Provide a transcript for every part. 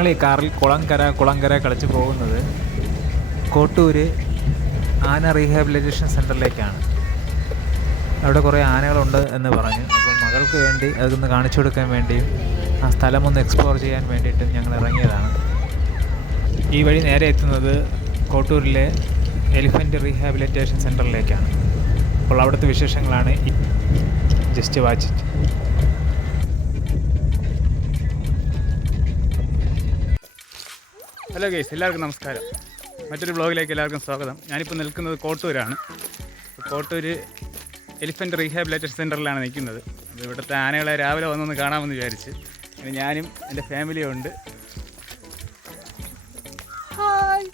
ഞങ്ങൾ ഈ കാറിൽ കുളങ്കര കളിച്ച് പോകുന്നത് കോട്ടൂർ ആന റീഹാബിലിറ്റേഷൻ സെൻറ്ററിലേക്കാണ്. അവിടെ കുറേ ആനകളുണ്ട് എന്ന് പറഞ്ഞു. അപ്പോൾ മകൾക്ക് വേണ്ടി അതൊന്ന് കാണിച്ചു കൊടുക്കാൻ വേണ്ടിയും ആ സ്ഥലം ഒന്ന് എക്സ്പ്ലോർ ചെയ്യാൻ വേണ്ടിയിട്ടും ഞങ്ങൾ ഇറങ്ങിയതാണ്. ഈ വഴി നേരെ എത്തുന്നത് കോട്ടൂരിലെ എലിഫൻറ്റ് റീഹാബിലിറ്റേഷൻ സെൻറ്ററിലേക്കാണ്. അപ്പോൾ അവിടുത്തെ വിശേഷങ്ങളാണ് just watch it. Hello guys, എല്ലാവർക്കും നമസ്കാരം. മറ്റൊരു ബ്ലോഗിലേക്ക് എല്ലാവർക്കും സ്വാഗതം. ഞാനിപ്പോൾ നിൽക്കുന്നത് കോട്ടൂരാണ്. കോട്ടൂർ എലിഫൻറ്റ് റീഹാബിലിറ്റേഷൻ സെൻറ്ററിലാണ് നിൽക്കുന്നത്. അപ്പോൾ ഇവിടുത്തെ ആനകളെ രാവിലെ വന്നൊന്ന് കാണാമെന്ന് വിചാരിച്ച് പിന്നെ ഞാനും എൻ്റെ ഫാമിലിയും ഉണ്ട്. ഹായ്,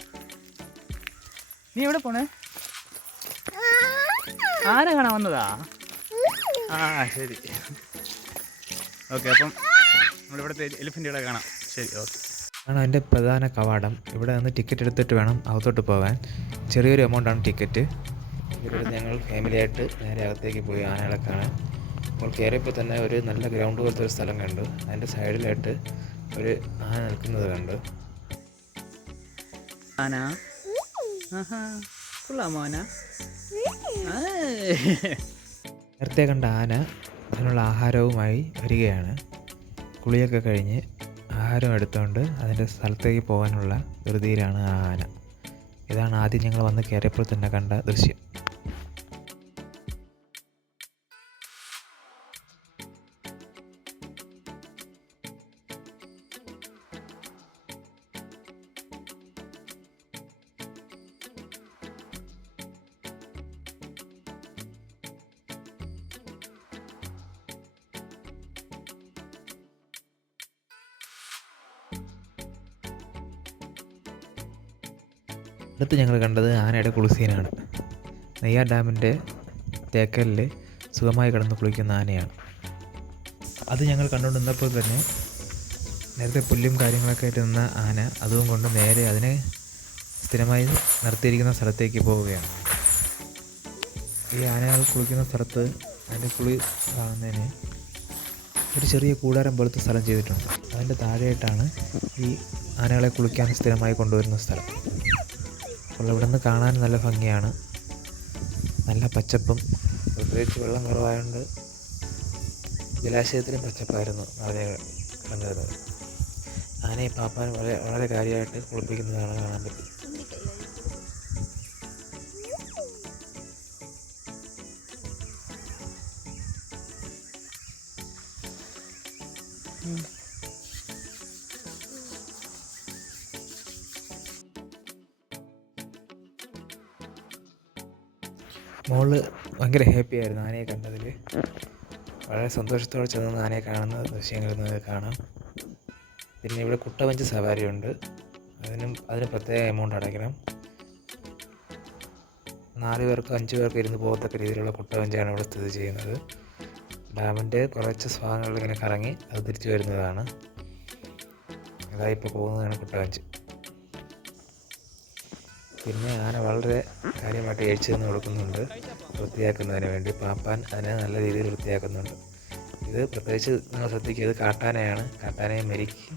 നീ എവിടെ പോണേ? ആന കാണാൻ വന്നതാ? ആ ശരി, ഓക്കെ. അപ്പം നമ്മളിവിടുത്തെ എലിഫൻറ്റുകളെ കാണാം. ശരി, ഓക്കെ. ആണ് അതിൻ്റെ പ്രധാന കവാടം. ഇവിടെ നിന്ന് ടിക്കറ്റ് എടുത്തിട്ട് വേണം അകത്തോട്ട് പോകാൻ. ചെറിയൊരു എമൗണ്ടാണ് ടിക്കറ്റ്. ഇവിടെ ഞങ്ങൾ ഫാമിലിയായിട്ട് നേരെ അകത്തേക്ക് പോയി ആനകളെ കാണാൻ. നമ്മൾ കയറിയപ്പോൾ തന്നെ ഒരു നല്ല ഗ്രൗണ്ട് പോലത്തെ ഒരു സ്ഥലം കണ്ടു. അതിൻ്റെ സൈഡിലായിട്ട് ഒരു ആന നിൽക്കുന്നത് കണ്ടു. ആന കൊള്ളാമോ? ആന നേരത്തെ കണ്ട ആന അതിനുള്ള ആഹാരവുമായി വരികയാണ്. കുളിയൊക്കെ കഴിഞ്ഞ് ആഹാരം എടുത്തുകൊണ്ട് അതിൻ്റെ സ്ഥലത്തേക്ക് പോകാനുള്ള ധൃതിയിലാണ് ആ ആന. ഇതാണ് ആദ്യം ഞങ്ങൾ വന്ന് കയറിയപ്പോൾ തന്നെ കണ്ട ദൃശ്യം. അടുത്ത് ഞങ്ങൾ കണ്ടത് ആനയുടെ കുളിസീനാണ്. നെയ്യാർ ഡാമിൻ്റെ തേക്കലിൽ സുഖമായി കിടന്ന് കുളിക്കുന്ന ആനയാണ്. അത് ഞങ്ങൾ കണ്ടുകൊണ്ട് നിന്നപ്പോൾ തന്നെ നേരത്തെ പുല്ലും കാര്യങ്ങളൊക്കെ ആയിട്ട് നിന്ന ആന അതും കൊണ്ട് നേരെ അതിനെ സ്ഥിരമായി നിർത്തിയിരിക്കുന്ന സ്ഥലത്തേക്ക് പോവുകയാണ്. ഈ ആനകൾ കുളിക്കുന്ന സ്ഥലത്ത് അതിൻ്റെ കുളി കാണുന്നതിന് ഒരു ചെറിയ കൂടാരം പോലത്തെ സ്ഥലം ചെയ്തിട്ടുണ്ട്. അതിൻ്റെ താഴെയായിട്ടാണ് ഈ ആനകളെ കുളിക്കാൻ സ്ഥിരമായി കൊണ്ടുവരുന്ന സ്ഥലം. അപ്പോൾ ഇവിടെ നിന്ന് കാണാൻ നല്ല ഭംഗിയാണ്. നല്ല പച്ചപ്പും, പ്രത്യേകിച്ച് വെള്ളം കുറവായതുകൊണ്ട് ജലാശയത്തിലും പച്ചപ്പായിരുന്നു അവരെ കണ്ടിരുന്നത്. ആനയെ പാപ്പാൻ വളരെ കാര്യമായിട്ട് കുളിപ്പിക്കുന്നതാണ് കാണാൻ പറ്റും. മോള് ഭയങ്കര ഹാപ്പി ആയിരുന്നു ആനയെ കണ്ടതിൽ. വളരെ സന്തോഷത്തോടെ ചെന്ന് ആനയെ കാണുന്ന ദൃശ്യങ്ങൾ നിങ്ങൾക്ക് കാണാം. പിന്നെ ഇവിടെ കുട്ടവഞ്ചി സവാരിയുണ്ട്. അതിന് പ്രത്യേക എമൗണ്ട് അടയ്ക്കണം. 4 പേർക്ക് 5 പേർക്ക് ഇരുന്ന് പോകത്തക്ക രീതിയിലുള്ള കുട്ടവഞ്ചിയാണ് ഇവിടെ സ്ഥിതി ചെയ്യുന്നത്. ഡാമിൻ്റെ കുറച്ച് ഭാഗങ്ങളിൽ ഇങ്ങനെ കറങ്ങി അത് തിരിച്ചു വരുന്നതാണ്. അതായിപ്പോൾ പോകുന്നതാണ് കുട്ടവഞ്ചി. പിന്നെ ആന വളരെ കാര്യമായിട്ട് എഴിച്ചെന്ന് കൊടുക്കുന്നുണ്ട് വൃത്തിയാക്കുന്നതിന് വേണ്ടി. പാപ്പാൻ അതിനെ നല്ല രീതിയിൽ വൃത്തിയാക്കുന്നുണ്ട്. ഇത് പ്രത്യേകിച്ച് നിങ്ങൾ ശ്രദ്ധിക്കുക, ഇത് കാട്ടാനയാണ്. കാട്ടാനയെ മെരുക്കി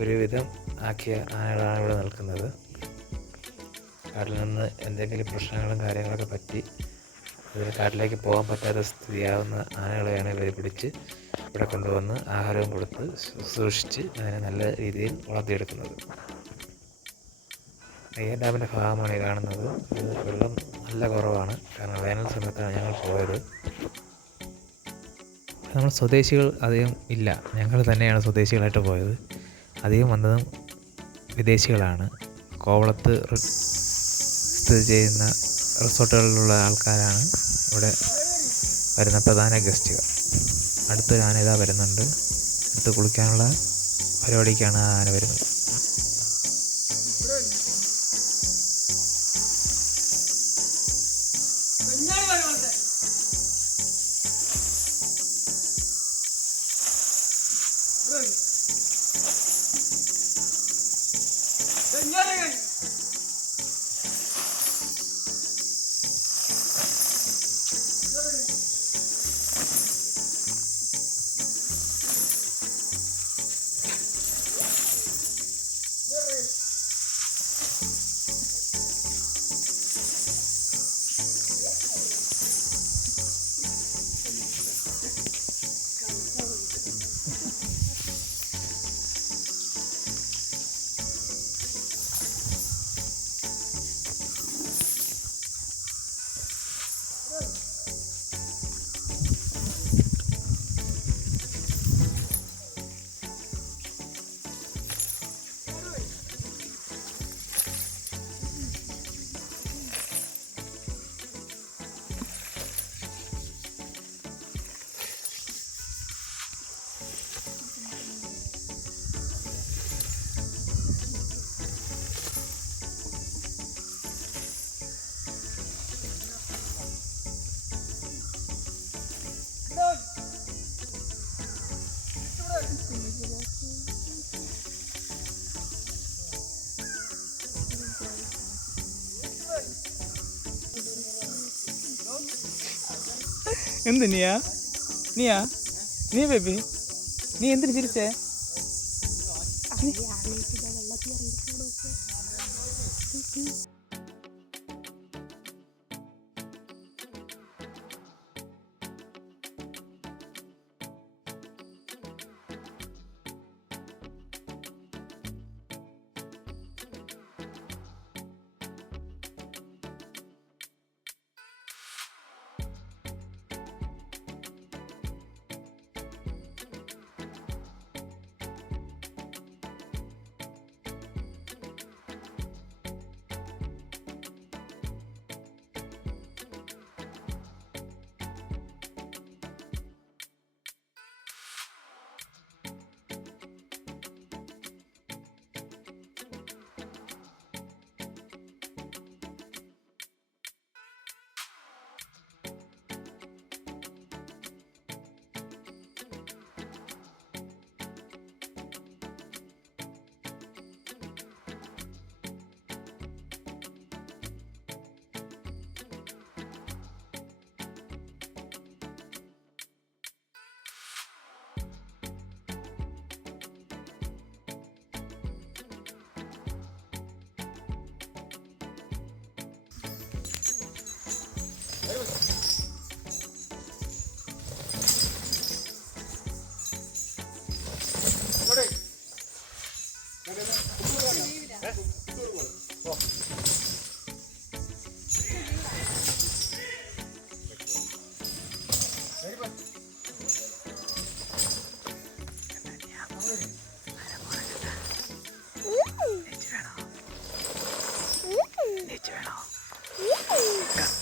ഒരുവിധം ആക്കിയ ആനകളാണ് ഇവിടെ നിൽക്കുന്നത്. കാട്ടിൽ നിന്ന് എന്തെങ്കിലും പ്രശ്നങ്ങളും കാര്യങ്ങളൊക്കെ പറ്റി ഇതിന് കാട്ടിലേക്ക് പോകാൻ പറ്റാത്ത സ്ഥിതിയാവുന്ന ആനകളെയാണ് ഇവർ പിടിച്ച് ഇവിടെ കൊണ്ടുവന്ന് ആഹാരവും കൊടുത്ത് സൂക്ഷിച്ച് അതിനെ നല്ല രീതിയിൽ വളർത്തിയെടുക്കുന്നത്. നെയ്യാർ ഡാമിൻ്റെ ഭാഗമാണ് ഈ കാണുന്നത്. വെള്ളം നല്ല കുറവാണ്, കാരണം വേനൽ സമയത്താണ് ഞങ്ങൾ പോയത്. നമ്മൾ സ്വദേശികൾ അധികം ഇല്ല, ഞങ്ങൾ തന്നെയാണ് സ്വദേശികളായിട്ട് പോയത്. അധികം വന്നതും വിദേശികളാണ്. കോവളത്ത് സ്ഥിതി ചെയ്യുന്ന റിസോർട്ടുകളിലുള്ള ആൾക്കാരാണ് ഇവിടെ വരുന്ന പ്രധാന ഗസ്റ്റുകൾ. അടുത്തൊരു ആന ഇതാ വരുന്നുണ്ട്. അടുത്ത് കുളിക്കാനുള്ള പരിപാടിക്കാണ് ആ ആന വരുന്നത്. എന്ത് നീയാ നീയാ നീ ബേബി നീ എന്തിനു ചിരിച്ചേ?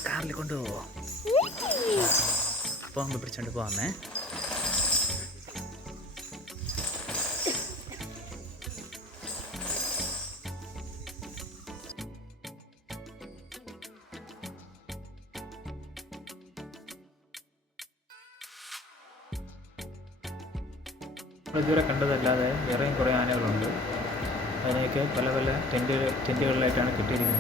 കാറിൽ കൊണ്ടുപോവോ? പോകുമ്പോൾ പിടിച്ചോണ്ട് പോവാന്നേ. ഇതുവരെ കണ്ടതല്ലാതെ വേറെയും കുറേ ആനകളുണ്ട്. അതിനെയൊക്കെ പല പല ടെൻറ്റുകളിലായിട്ടാണ് കെട്ടിയിരിക്കുന്നത്.